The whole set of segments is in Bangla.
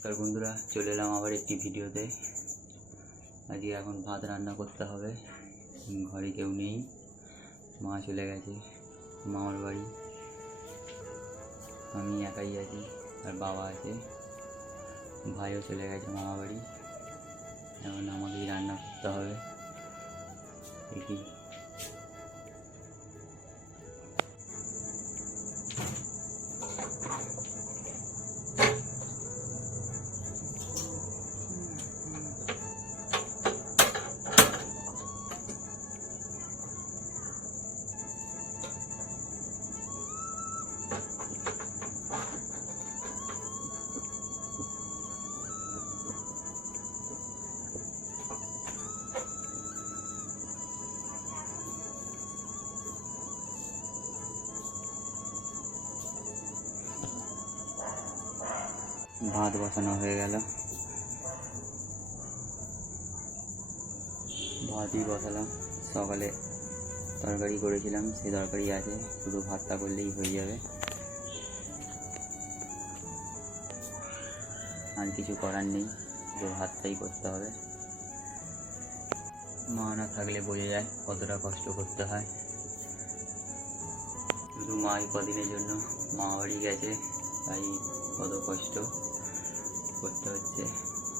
নমস্কার বন্ধুরা, চলে এলাম আবার একটি ভিডিওতে। আজকে এখন ভাত রান্না করতে হবে। ঘরে কেউ নেই, মা চলে গেছে মামার বাড়ি, আমি একাই আছি আর বাবা আছে, ভাইও চলে গেছে মামা বাড়ি। এখন আমাকেই রান্না করতে হবে। দেখি ভাত বসানো হয়ে গেল, ভাতই বসালাম। সকালে তরকারি করেছিলাম, সেই তরকারি আছে, শুধু ভাতটা করলেই হয়ে যাবে। আর কিছু করার নেই, শুধু ভাতটাই করতে হবে। মা না থাকলে বোঝা যায় কতটা কষ্ট করতে হয়। শুধু মাই কদিনের জন্য মামা বাড়ি গেছে, তাই কত কষ্ট করতে হচ্ছে।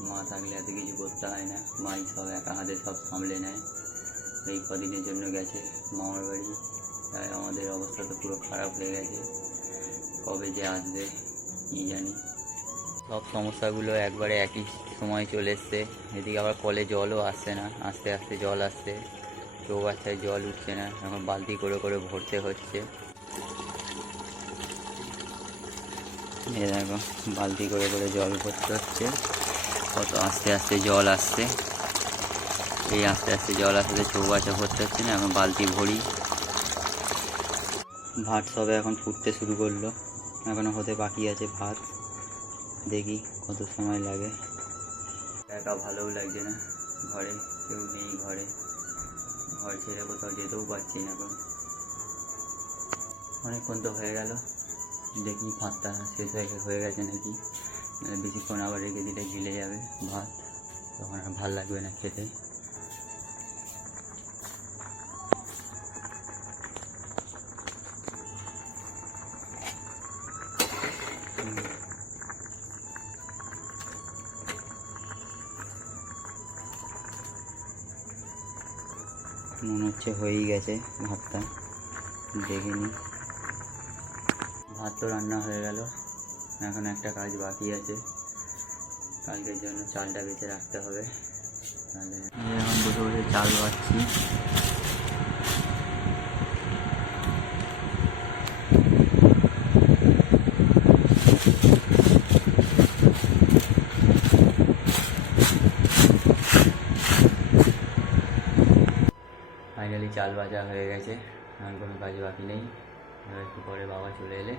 মা থাকলে এত কিছু করতে হয় না, মাই সব একা হাতে সব সামলে নেয়। এই কদিনের জন্য গেছে মামার বাড়ি, তাই আমাদের অবস্থা তো পুরো খারাপ হয়ে গেছে। কবে যে আসবে কী জানি। সব সমস্যাগুলো একবারে একই সময় চলে এসছে। এদিকে আবার কলে জলও আসছে না, আস্তে আস্তে জল আসছে, চৌবাচ্চায় জল উঠছে না, এখন বালতি করে করে ভরতে হচ্ছে। এ দেখো, বালতি করে করে জল ভরতে হচ্ছে। কত আস্তে আস্তে জল আসছে, এই আস্তে আস্তে জল আসতে চৌবাচ্চা ভরতে হচ্ছে না, এখন বালতি ভরি। ভাত সবে এখন ফুটতে শুরু করলো, এখনো হতে বাকি আছে ভাত। দেখি কত সময় লাগে। একা ভালোও লাগছে না, ঘরে কেউ নেই, ঘর ছেড়ে কোথাও যেতেও পারছি না। এখন অনেকক্ষণ তো হয়ে গেল, দেখি ভাতটা শেষ হয়ে গেছে নাকি। বেশিক্ষণ আবার রেখে দিলে গিলে যাবে ভাত, তখন আর ভাল লাগবে না খেতে। মনে হচ্ছে হয়েই গেছে ভাতটা, দেখিনি। ভাত তো রান্না হয়ে গেল, এখন একটা কাজ বাকি আছে, কালকের জন্য চালটা বেঁচে রাখতে হবে। তাহলে এখন বসে বসে চাল বাচ্ছি। ফাইনালি চাল ভাজা হয়ে গেছে, আর কোনো কাজ বাকি নেই। এবার একটু পরে বাবা চলে এলে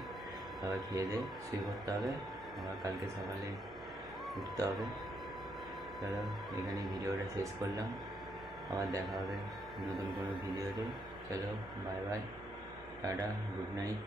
আবার খেয়ে দিয়ে শুয়ে পড়তে হবে, আবার কালকে সকালে উঠতে হবে। চলো এখানেই ভিডিওটা শেষ করলাম, আবার দেখা হবে নতুন কোনো ভিডিওতে। চলো bye bye, tata, good night.